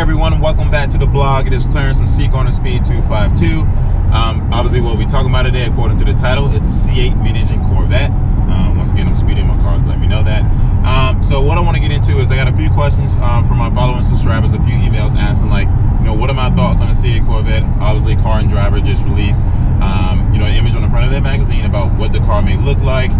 everyone, welcome back to the blog. It is Clarence from C8 on the Speed 252. Obviously what we're talking about today, according to the title, is the C8 Mid Engine Corvette. Once again, I'm speeding my cars, let me know that. So what I want to get into is I got a few questions from my following subscribers, a few emails asking, like, you know, what are my thoughts on the C8 Corvette? Obviously, Car and Driver just released you know, an image on the front of their magazine about what the car may look like,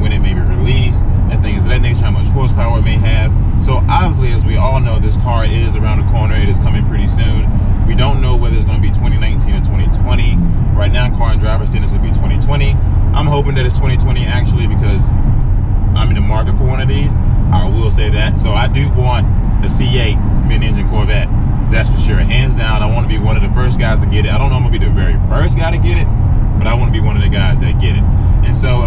when it may be released, and things of that nature, how much horsepower it may have. So obviously, as we all know, this car is around the corner. It is coming pretty soon. We don't know whether it's going to be 2019 or 2020. Right now, Car and Driver saying it's going to be 2020. I'm hoping that it's 2020 actually, because I'm in the market for one of these. I will say that. So I do want a C8 Mid Engine Corvette. That's for sure, hands down. I want to be one of the first guys to get it. I don't know if I'm gonna be the very first guy to get it, but I want to be one of the guys that get it. And so,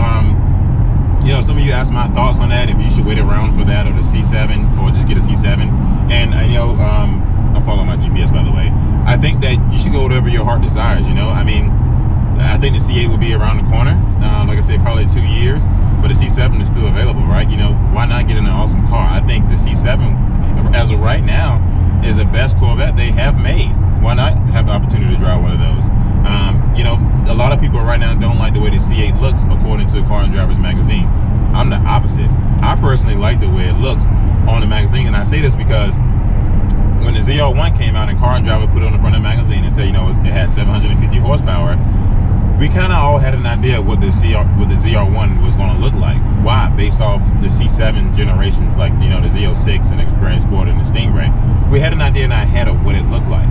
you know, some of you asked my thoughts on that, if you should wait around for that or the C7, or just get a C7. And you know, I'm following my GPS, by the way. I think that you should go whatever your heart desires. You know, I mean, I think the C8 will be around the corner. Like I said, probably 2 years, but the C7 is still available, right? You know, why not get in an awesome car? I think the C7, as of right now, is the best Corvette they have made. Why not have the opportunity to drive one of those? You know, a lot of people right now don't like the way the C8 looks, according to Car and Driver's magazine. I'm the opposite. I personally like the way it looks on the magazine, and I say this because when the ZR1 came out and Car and Driver put it on the front of the magazine and said, you know, it had 750 horsepower, we kind of all had an idea what the ZR1 was going to look like. Why? Based off the C7 generations, like, you know, the Z06 and Experience Sport and the Stingray. We had an idea in our head of what it looked like.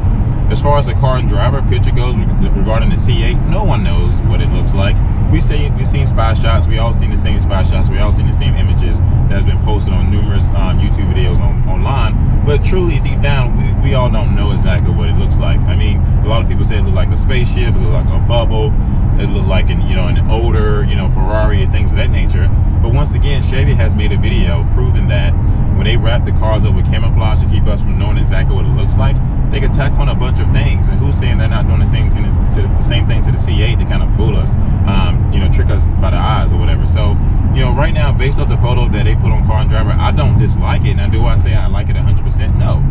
As far as the Car and Driver picture goes regarding the C8, no one knows what it looks like. We've seen spy shots. We all seen the same spy shots. We all seen the same images that has been posted on numerous YouTube videos online. But truly, deep down, we all don't know exactly what it looks like. I mean, a lot of people say it looked like a spaceship, it looked like a bubble, it looked like an older, you know, Ferrari and things of that nature. But once again, Chevy has made a video proving that when they wrap the cars up with camouflage to keep us from knowing exactly what it looks like, they can tack on a bunch of things. And who's saying they're not doing the same thing to the C8 to kind of fool us, you know, trick us by the eyes or whatever. So, you know, right now, based off the photo that they put on Car and Driver, I don't dislike it. Now, do I say I like it 100%? No.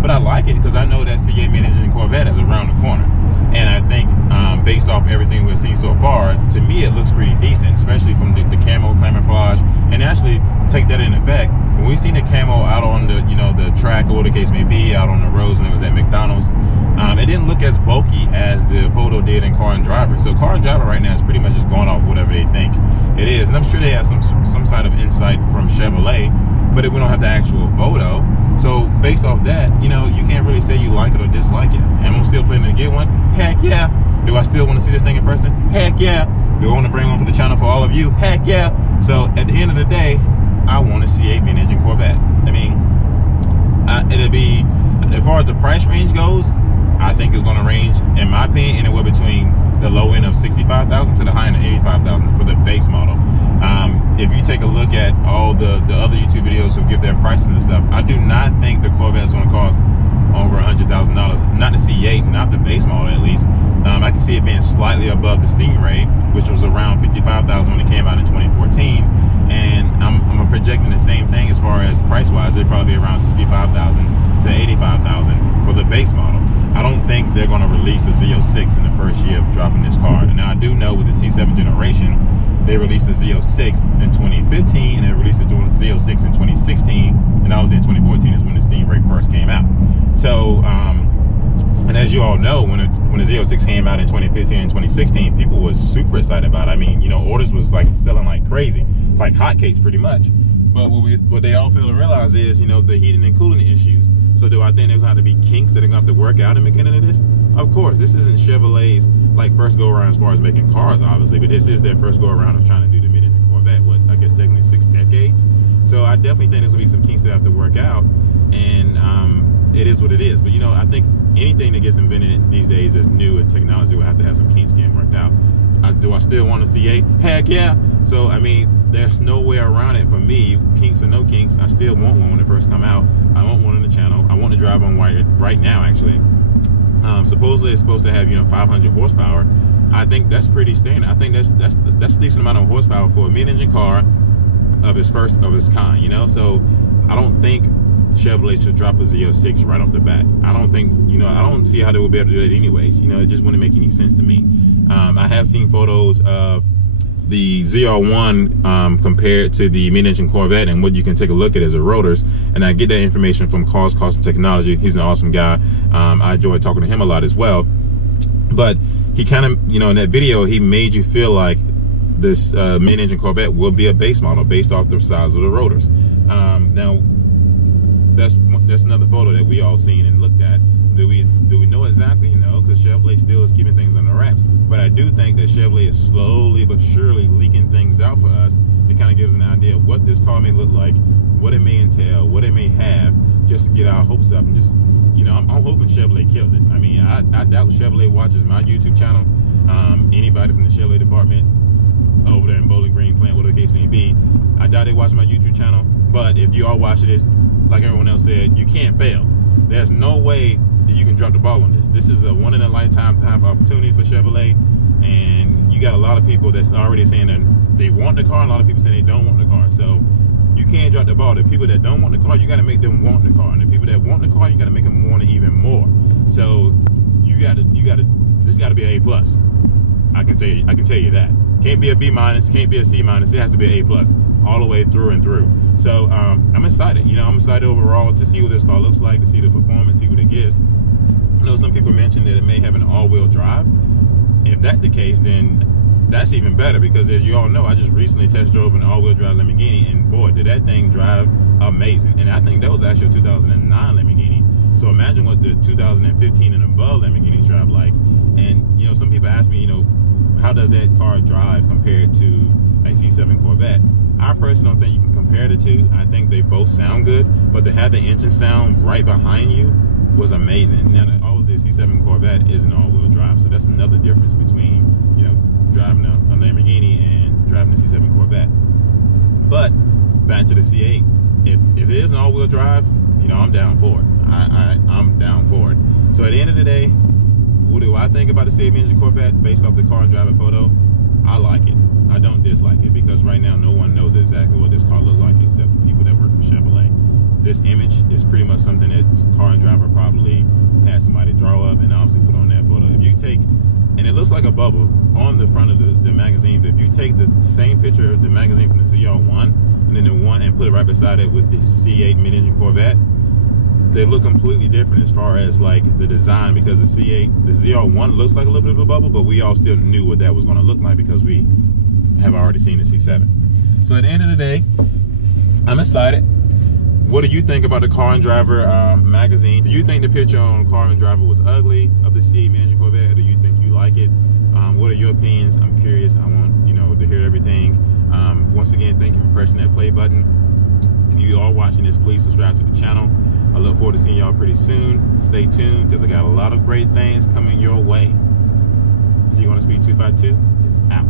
But I like it because I know that C8 Mid Engine Corvette is around the corner. And I think based off everything we've seen so far, to me it looks pretty decent, especially from the camo camouflage. And actually, take that in effect, when we seen the camo out on the, you know, the track or whatever the case may be, out on the roads when it was at McDonald's, it didn't look as bulky as the photo did in Car and Driver. So Car and Driver right now is pretty much just going off whatever they think it is. And I'm sure they have some side of insight from Chevrolet, but we don't have the actual photo. So based off that, you know, you can't really say you like it or dislike it. Am I still planning to get one? Heck yeah. Do I still want to see this thing in person? Heck yeah. Do I want to bring one for the channel for all of you? Heck yeah. So at the end of the day, I want a C8 Mid Engine Corvette. I mean, it'll be, as far as the price range goes, I think it's going to range, in my opinion, anywhere between the low end of $65,000 to the high end of $85,000 for the base model. If you take a look at all the other YouTube videos who give their prices and stuff, I do not think the Corvette is going to cost over $100,000. Not the C8, not the base model at least. I can see it being slightly above the Stingray, which was around $55,000 when it came out in 2014. And I'm projecting the same thing as far as price-wise. It'll probably be around $65,000 to $85,000 for the base model. I don't think they're going to release a Z06 in the first year of dropping this car. Now, I do know with the C7 generation, they released a Z06 in 2015, and they released a Z06 in 2016, and that was in 2014 is when the Stingray first came out. So, and as you all know, when the Z06 came out in 2015 and 2016, people was super excited about it. I mean, you know, orders was like selling like crazy, like hotcakes pretty much. But what they all fail to realize is, you know, the heating and cooling issues. So do I think there's going to be kinks that are going to have to work out in the beginning of this? Of course, this isn't Chevrolet's like first go around as far as making cars, obviously, but this is their first go around of trying to do the Mid Engine Corvette. What, I guess technically 6 decades. So I definitely think there's going to be some kinks that have to work out, and it is what it is. But you know, I think anything that gets invented these days is new, and technology will have to have some kinks getting worked out. Do I still want a C8? Heck yeah. So I mean, there's no way around it for me, kinks or no kinks. I still want one when it first come out. I want one on the channel. I want to drive on right now, actually. Supposedly it's supposed to have, you know, 500 horsepower. I think that's pretty standard. I think that's a decent amount of horsepower for a mid-engine car of its kind, you know. So I don't think Chevrolet should drop a Z06 right off the bat. I don't think, I don't see how they would be able to do that anyways. It just wouldn't make any sense to me. I have seen photos of the ZR1 compared to the mid-engine Corvette, and what you can take a look at is the rotors. And I get that information from Cars, Cost, and Technology. He's an awesome guy. I enjoy talking to him a lot as well. But he kind of, in that video, he made you feel like this mid-engine Corvette will be a base model based off the size of the rotors. Now, that's another photo that we all seen and looked at. Do we know exactly? No, because Chevrolet still is keeping things under wraps. But I do think that Chevrolet is slowly but surely leaking things out for us. It kind of gives an idea of what this car may look like, what it may entail, what it may have, just to get our hopes up. And just, I'm hoping Chevrolet kills it. I mean, I doubt Chevrolet watches my YouTube channel. Anybody from the Chevrolet department over there in Bowling Green plant, whatever the case may be, I doubt they watch my YouTube channel. But if you are watching this, like everyone else said, you can't fail. There's no way that you can drop the ball on this. This is a one-in-a-lifetime type opportunity for Chevrolet, and you got a lot of people that's already saying that they want the car, and a lot of people saying they don't want the car. So you can't drop the ball. The people that don't want the car, you got to make them want the car, and the people that want the car, you got to make them want it even more. So this got to be an A+. I can tell you that. Can't be a B-, can't be a C-. It has to be an A+, all the way through and through. So I'm excited. I'm excited overall to see what this car looks like, to see the performance, see what it gives. I know some people mentioned that it may have an all-wheel drive. If that's the case, then that's even better, because as you all know, I just recently test drove an all-wheel drive Lamborghini, and boy, did that thing drive amazing. And I think that was actually a 2009 Lamborghini. So imagine what the 2015 and above Lamborghinis drive like. And some people ask me, how does that car drive compared to a C7 Corvette? I personally don't think you can compare the two. I think they both sound good, but to have the engine sound right behind you was amazing. Now, obviously, a C7 Corvette is an all-wheel drive, so that's another difference between, driving a Lamborghini and driving a C7 Corvette. But back to the C8. If it is an all-wheel drive, I'm down for it. I'm down for it. So at the end of the day, what do I think about the C8 Mid Engine Corvette based off the car and driving photo? I like it. I don't dislike it, because right now no one knows exactly what this car looked like except the people that work for Chevrolet. This image is pretty much something that car and driver probably had somebody draw up and obviously put on that photo. If you take, and it looks like a bubble on the front of the magazine, but if you take the same picture of the magazine from the ZR1 and then the one and put it right beside it with the C8 Mid Engine Corvette, they look completely different as far as like the design, because the ZR1 looks like a little bit of a bubble, but we all still knew what that was going to look like because we have already seen the C7. So at the end of the day, I'm excited. What do you think about the Car and Driver magazine? Do you think the picture on Car and Driver was ugly of the C8 Mid Engine Corvette, or do you think you like it? What are your opinions? I'm curious. I want to hear everything. Once again, thank you for pressing that play button. If you are watching this, please subscribe to the channel. I look forward to seeing y'all pretty soon. Stay tuned, because I got a lot of great things coming your way. See you on the Speed 252. It's out.